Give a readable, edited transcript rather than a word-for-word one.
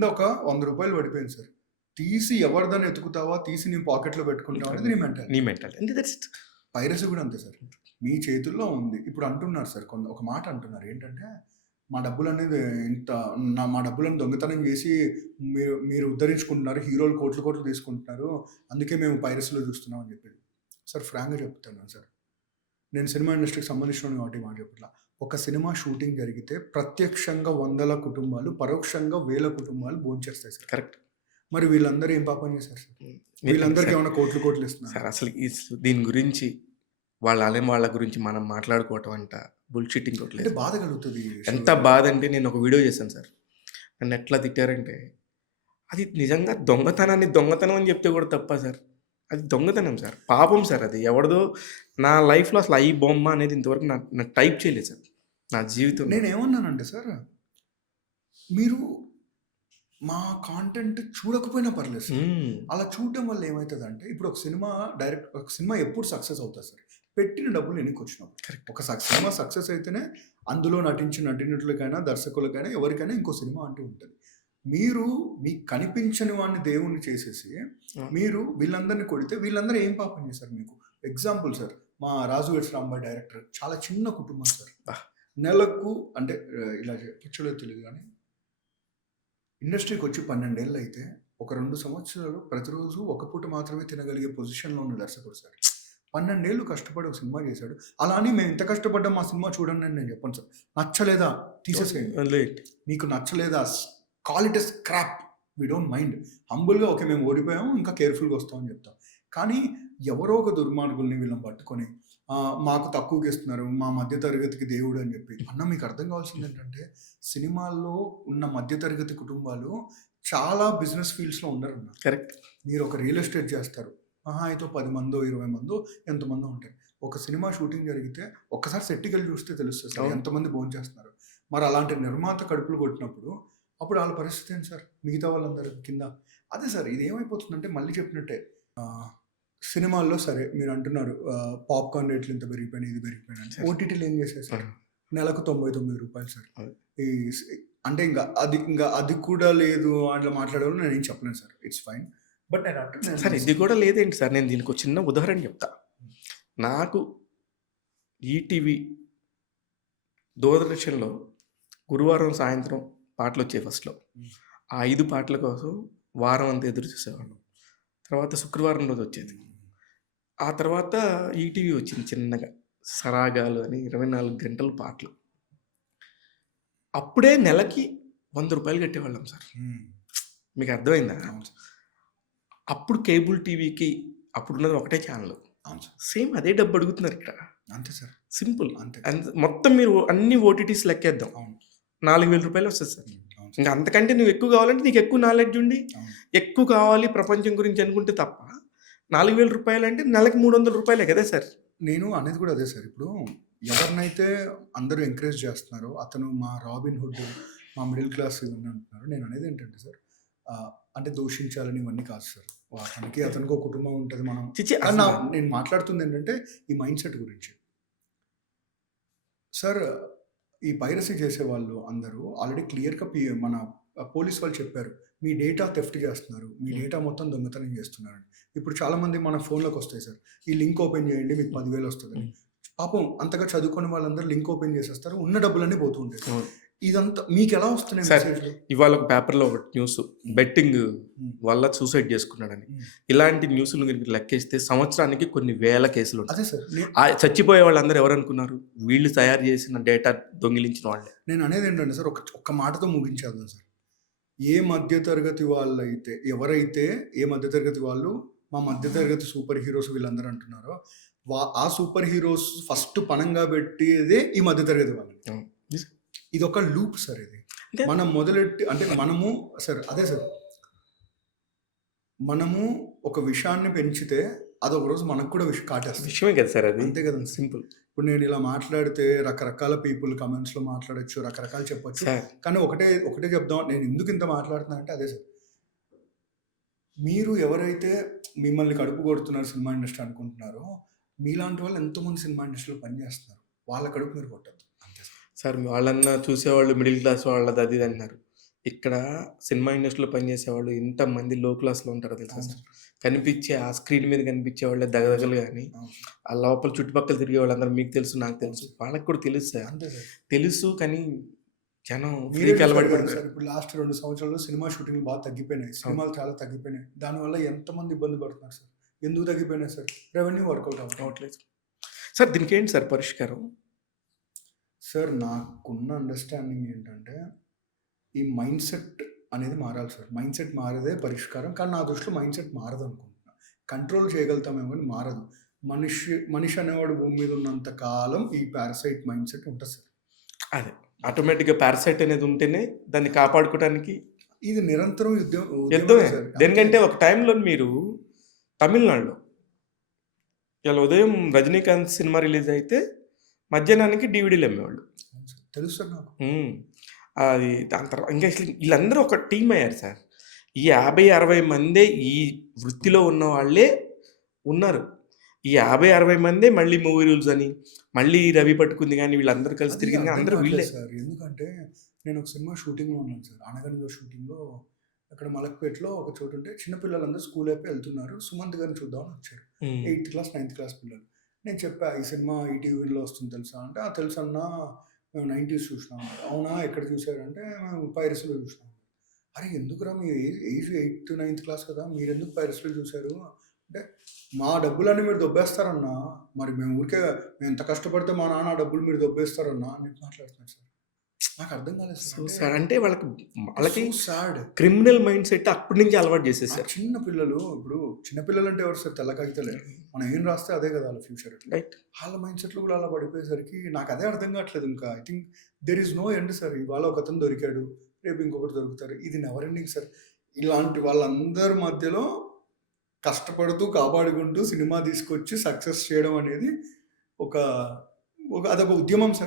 కింద ఒక 100 రూపాయలు పడిపోయింది సార్. తీసి ఎవరిదని ఎతుకుతావా, తీసి నీ పాకెట్‌లో పెట్టుకుంటావా అనేది నీ మెంటాలిటీ. నీ మెంటాలిటీ. అంటే దట్స్ పైరసీ కూడా అంతే సార్. మీ చేతుల్లో ఉంది. ఇప్పుడు అంటున్నారు సార్ ఒక మాట అంటున్నారు. ఏంటంటే, మా డబ్బులనేది ఇంత మా డబ్బులను దొంగతనం చేసి మీరు మీరు ఉద్ధరించుకుంటున్నారు. హీరోలు కోట్లు కోట్లు తీసుకుంటున్నారు. అందుకే మేము పైరసీలో చూస్తున్నాం అని చెప్పేది. సార్ ఫ్రాంక్‌గా చెప్తున్నాను సార్. నేను సినిమా ఇండస్ట్రీకి సంబంధించినోడిని కాబట్టి ఈ మాట చెప్పట్లా. ఒక సినిమా షూటింగ్ జరిగితే ప్రత్యక్షంగా వందల కుటుంబాలు, పరోక్షంగా వేల కుటుంబాలు భోంచేస్తాయి సార్. కరెక్ట్. మరి వీళ్ళందరూ ఏం పాపం చేశారు సార్? వీళ్ళందరికీ ఏమైనా కోట్లు కోట్లు ఇస్తున్నారు సార్? అసలు దీని గురించి వాళ్ళ గురించి మనం మాట్లాడుకోవటం అంట బుల్షిట్ అంటే ఇంకోట్లేదు. బాధ కలుగుతుంది. ఎంత బాధ అంటే నేను ఒక వీడియో చేశాను సార్. నన్ను ఎట్లా తిట్టారంటే, అది నిజంగా దొంగతనం అని చెప్తే కూడా తప్ప సార్. అది దొంగతనం సార్, పాపం సార్. అది ఎవరిదో నా లైఫ్లో అసలు ఈ బొమ్మ అనేది ఇంతవరకు నా టైప్ చేయలేదు సార్ నా జీవితం. నేనేమన్నానంటే సార్, మీరు మా కాంటెంట్ చూడకపోయినా పర్లేదు సార్. అలా చూడడం వల్ల ఏమవుతుందంటే, ఇప్పుడు ఒక సినిమా ఎప్పుడు సక్సెస్ అవుతుంది సార్? పెట్టిన డబ్బులు ఎన్నికి వచ్చినప్పుడు. కరెక్ట్. ఒక సినిమా సక్సెస్ అయితేనే అందులో నటించిన నటీనటులకైనా, దర్శకులకైనా, ఎవరికైనా ఇంకో సినిమా అంటూ ఉంటుంది. మీరు మీకు కనిపించని వాడిని దేవుణ్ణి చేసేసి మీరు వీళ్ళందరినీ కొడితే వీళ్ళందరూ ఏం పాపం చేశారు మీకు? ఎగ్జాంపుల్ సార్, మా రాజు వెడ్స్ రాంబాయ్ డైరెక్టర్ చాలా చిన్న కుటుంబం సార్. నెలకు అంటే ఇలా పిచ్చోలో తెలియదు కానీ ఇండస్ట్రీకి వచ్చి 12 ఏళ్ళు అయితే ఒక 2 సంవత్సరాలు ప్రతిరోజు ఒక పూట మాత్రమే తినగలిగే పొజిషన్లో ఉన్న దర్శకుడు సార్. 12 ఏళ్ళు కష్టపడి ఒక సినిమా చేశాడు. అలా అని మేము ఇంత కష్టపడ్డాం మా సినిమా చూడండి అని నేను చెప్పను సార్. నచ్చలేదా తీసేసేయండి. మీకు నచ్చలేదా call it as crap, we don't mind. హంబుల్గా ఓకే మేము ఓడిపోయాము, ఇంకా కేర్ఫుల్గా వస్తామని చెప్తాం. కానీ ఎవరో ఒక దుర్మార్గుల్ని వీళ్ళని పట్టుకొని మాకు తక్కువకి ఇస్తున్నారు, మా మధ్యతరగతికి దేవుడు అని చెప్పి. అన్న మీకు అర్థం కావాల్సింది ఏంటంటే, సినిమాల్లో ఉన్న మధ్యతరగతి కుటుంబాలు చాలా బిజినెస్ ఫీల్డ్స్లో ఉండరు అన్న. కరెక్ట్. మీరు ఒక రియల్ ఎస్టేట్ చేస్తారు, అయితే 10 మందో 20 మందో ఎంతమందో ఉంటారు. ఒక సినిమా షూటింగ్ జరిగితే ఒక్కసారి సెట్కి వెళ్ళి చూస్తే తెలుస్తుంది సార్ ఎంతమంది భోజనం చేస్తున్నారు. మరి అలాంటి నిర్మాత కడుపులు కొట్టినప్పుడు అప్పుడు వాళ్ళ పరిస్థితి ఏంటి సార్? మిగతా వాళ్ళందరూ కింద. అదే సార్, ఇది ఏమైపోతుందంటే మళ్ళీ చెప్పినట్టే, సినిమాల్లో సరే మీరు అంటున్నారు పాప్కార్న్ రేట్లు ఇంత పెరిగిపోయినాయి, ఇది పెరిగిపోయినాయి. ఓటీటీలు ఏం చేశారు సార్? నెలకు 99 రూపాయలు సార్. అంటే ఇంకా అది కూడా లేదు అట్లా మాట్లాడేవాళ్ళు నేను ఏం చెప్పలేను సార్. It's fine. బట్ నేను అంటున్నాను సార్, ఇది కూడా లేదేంటి సార్? నేను దీనికి ఒక చిన్న ఉదాహరణ చెప్తా. నాకు ఈటీవీ దూరదర్శన్లో గురువారం సాయంత్రం పాటలు వచ్చాయి ఫస్ట్లో. ఆ 5 పాటల కోసం వారం అంతా ఎదురు చూసేవాళ్ళం. తర్వాత శుక్రవారం రోజు వచ్చేది. ఆ తర్వాత ఈటీవీ వచ్చింది చిన్నగా, సరాగాలు అని 24 గంటల పాటలు. అప్పుడే నెలకి 100 రూపాయలు కట్టేవాళ్ళం సార్. మీకు అర్థమైందా? అప్పుడు కేబుల్ టీవీకి అప్పుడున్నది ఒకటే ఛానల్, సేమ్ అదే డబ్బు అడుగుతున్నారు ఇక్కడ. అంతే సార్, సింపుల్. మొత్తం మీరు అన్ని ఓటీటీస్ లెక్కేద్దాం, 4000 రూపాయలు వస్తుంది సార్. ఇంకా అంతకంటే నువ్వు ఎక్కువ కావాలంటే నీకు ఎక్కువ నాలెడ్జ్ ఉండి ఎక్కువ కావాలి ప్రపంచం గురించి అనుకుంటే తప్ప 4000 రూపాయలు అంటే నెలకి 300 రూపాయలే కదా సార్. నేను అనేది కూడా అదే సార్. ఇప్పుడు ఎవరినైతే అందరూ ఎంకరేజ్ చేస్తున్నారో అతను మా రాబిన్ హుడ్, మా మిడిల్ క్లాస్ ఇవన్నీ అంటున్నారు. నేను అనేది ఏంటంటే సార్, అంటే దూషించాలని ఇవన్నీ కాదు సార్. అతనికి ఒక కుటుంబం ఉంటుంది. నేను మాట్లాడుతుంది ఏంటంటే ఈ మైండ్ సెట్ గురించి సార్. ఈ పైరసీ చేసే వాళ్ళు అందరూ ఆల్రెడీ క్లియర్గా మన పోలీస్ వాళ్ళు చెప్పారు, మీ డేటా థెఫ్ట్ చేస్తున్నారు, మీ డేటా మొత్తం దొంగతనం చేస్తున్నారు. ఇప్పుడు చాలామంది మన ఫోన్లోకి వస్తాయి సార్, ఈ లింక్ ఓపెన్ చేయండి మీకు 10,000 వస్తుందని. పాపం అంతగా చదువుకునే వాళ్ళందరూ లింక్ ఓపెన్ చేసేస్తారు, ఉన్న డబ్బులన్నీ పోతూ ఉంటాయి. ఇదంతా మీకు ఎలా వస్తున్నాయి సార్? ఇవాళ ఒక పేపర్లో ఒక న్యూస్, బెట్టింగ్ వల్ల సూసైడ్ చేసుకున్నాడని. ఇలాంటి న్యూస్లు లెక్కేస్తే సంవత్సరానికి కొన్ని వేల కేసులు. అదే సార్, చచ్చిపోయే వాళ్ళందరూ ఎవరు అనుకున్నారు? వీళ్ళు తయారు చేసిన డేటా దొంగిలించిన వాళ్ళే. నేను అనేది ఏంటంటే సార్, ఒక్క మాటతో ముగించేద్దాం సార్. ఏ మధ్యతరగతి వాళ్ళైతే ఏ మధ్యతరగతి వాళ్ళు మా మధ్యతరగతి సూపర్ హీరోస్ వీళ్ళందరూ అంటున్నారో, ఆ సూపర్ హీరోస్ ఫస్ట్ పనంగా పెట్టేదే ఈ మధ్యతరగతి వాళ్ళు. ఇది ఒక లూప్ సార్. ఇది మనం మొదలెట్టి అంటే మనము సార్, అదే సార్, మనము ఒక విషయాన్ని పెంచితే అదొక రోజు మనకు కూడా కాటేస్తుంది. విషయమే కదా సార్ అది. అంతే కదా, సింపుల్. ఇప్పుడు నేను ఇలా మాట్లాడితే రకరకాల పీపుల్ కమెంట్స్లో మాట్లాడచ్చు, రకరకాలు చెప్పచ్చు. కానీ ఒకటే చెప్దాం, నేను ఎందుకు ఇంత మాట్లాడుతున్నా అంటే అదే సార్, మీరు ఎవరైతే మిమ్మల్ని కడుపు కొడుతున్నారు సినిమా ఇండస్ట్రీ అనుకుంటున్నారో, మీలాంటి వాళ్ళు ఎంతోమంది సినిమా ఇండస్ట్రీలో పనిచేస్తున్నారు, వాళ్ళ కడుపు మీరు కొట్టద్దు. అంతే సార్. వాళ్ళన్నా చూసేవాళ్ళు మిడిల్ క్లాస్ వాళ్ళది అది అంటున్నారు. ఇక్కడ సినిమా ఇండస్ట్రీలో పనిచేసేవాళ్ళు ఎంతమంది లో క్లాస్‌లో ఉంటారో తెలుసా అవును సార్? సార్. కనిపించే ఆ స్క్రీన్ మీద కనిపించే వాళ్ళే దగదగలు గాని, అవును సార్. ఆ లోపల చుట్టుపక్కల తిరిగే వాళ్ళందరూ మీకు తెలుసు, నాకు అవును తెలుసు. సార్. వాళ్ళకి కూడా తెలుసు సార్. అంతే సార్. తెలుసు కానీ జనం మీరే ఫ్రీకి చూసారు అలవాటు కదా పడిపోయారు. సార్. ఇప్పుడు లాస్ట్ 2 సంవత్సరాల్లో సినిమా షూటింగ్‌లు బాగా తగ్గిపోయినాయి. అవును. సినిమాలు చాలా తగ్గిపోయినాయి. దానివల్ల ఎంతమంది ఇబ్బంది పడుతున్నారు సార్. ఎందుకు తగ్గిపోయినాయి సార్? రెవెన్యూ వర్కౌట్ అవ్వట్లేదు. అవ్వట్లేదు. సార్ దీనికేంటి సార్ పరిష్కారం? సార్ నాకున్న అండర్‌స్టాండింగ్ ఏంటంటే, ఈ మైండ్‌సెట్ అనేది మారాలి సార్. మైండ్‌సెట్ మారేదే పరిష్కారం. కానీ నా దృష్టిలో మైండ్‌సెట్ మారదనుకుంటున్నా. కంట్రోల్ చేయగలుగుతామేమో గానీ మారదు. మనిషి అనేవాడు భూమి మీద ఉన్నంత కాలం ఈ పారాసైట్ మైండ్‌సెట్ ఉంటది సార్. అదే. ఆటోమేటిక్‌గా పారాసైట్ అనేది ఉంటేనే దాన్ని కాపాడుకోవడానికి ఇది నిరంతరం ఉద్యమమే యుద్ధమే. సార్. అంతే. దేనికంటే ఒక టైంలో మీరు తమిళనాడులో ఇవాళ ఉదయం 'రజనీకాంత్' సినిమా రిలీజ్ అయితే మధ్యాహ్నానికి డీవీడీలు అమ్మేవాళ్ళు. అవును సార్. తెలుసు సార్ నాకు. అది దాని తర్వాత ఇంకా అసలు వీళ్ళందరూ ఒక టీమ్ అయ్యారు సార్. ఈ 50, 60 మందే ఈ వృత్తిలో ఉన్న వాళ్ళే ఉన్నారు. ఈ 50, 60 మందే మళ్ళీ మూవీ రూల్స్ అని, మళ్ళీ రవి పట్టుకుంది గాని వీళ్ళందరూ కలిసి అది తిరిగింది అర్థం అందరూ వీళ్ళే. కావట్లేదు సార్. ఎందుకంటే నేను ఒక సినిమా షూటింగ్‌లో ఉన్నాను సార్. 'అనగనగా' షూటింగ్‌లో అక్కడ మలక్పేటలో ఒక చోటుంటే చిన్న పిల్లలందరూ స్కూల్ అయిపోయి వెళ్తున్నారు. సుమంత్ గారిని చూద్దామని వచ్చారు. హ్మ్. 8థ్ క్లాస్, 9థ్ క్లాస్ పిల్లలు. నేను చెప్పా, "ఈ సినిమా ఈటీవీలో వస్తుంది తెలుసా?" అంటే, "ఆ! తెలుసన్నా. మేము 90స్ చూసినాం." అన్నారు. "అవునా? ఎక్కడ చూసారంటే, మేము పైరసీలో చూసినాం." అరే! ఎందుకురా మీ ఏజ్ 8థ్, 9థ్ క్లాస్ కదా! మీరెందుకు పైరసీలో చూసారు? అంటే, "మా డబ్బులన్నీ మీరు దొబ్బేస్తారన్నా. మరి మేము ఊరికే మేము ఎంత కష్టపడితే మా నాన్న ఆ డబ్బులు మీరు దొబ్బేస్తారన్నా" అని మాట్లాడుతున్నారు సార్. నాకు అర్థం కాలేదు సార్. సో అంటే సాడ్ అంటే వాళ్ళకి so sad. Criminal mind set అప్పటి నుంచి అలవాటు ఆ చేసేసారు. చిన్న పిల్లలు ఇప్పుడు చిన్న పిల్లలంటే ఎవరు సార్? తెల్ల కాగితాలే. మనం ఏం రాస్తే అదే కదా వాళ్ళ ఫ్యూచర్. రైట్. వాళ్ళ మైండ్ సెట్లు కూడా అలా పడిపోయేసరికి నాకు అదే అర్థం కావట్లేదు ఇంకా. I think there is no end sir. ఇవాళ ఒకతను దొరికాడు. రేపు ఇంకొకటి దొరుకుతారు. ఇది నెవర్ ఎండింగ్ సార్. ఇలాంటి వాళ్ళందరి మధ్యలో కష్టపడుతూ, కాపాడుకుంటూ సినిమా తీసుకొచ్చి సక్సెస్ చేయడం అనేది ఒక ఒక అదొక ఉద్యమం సార్.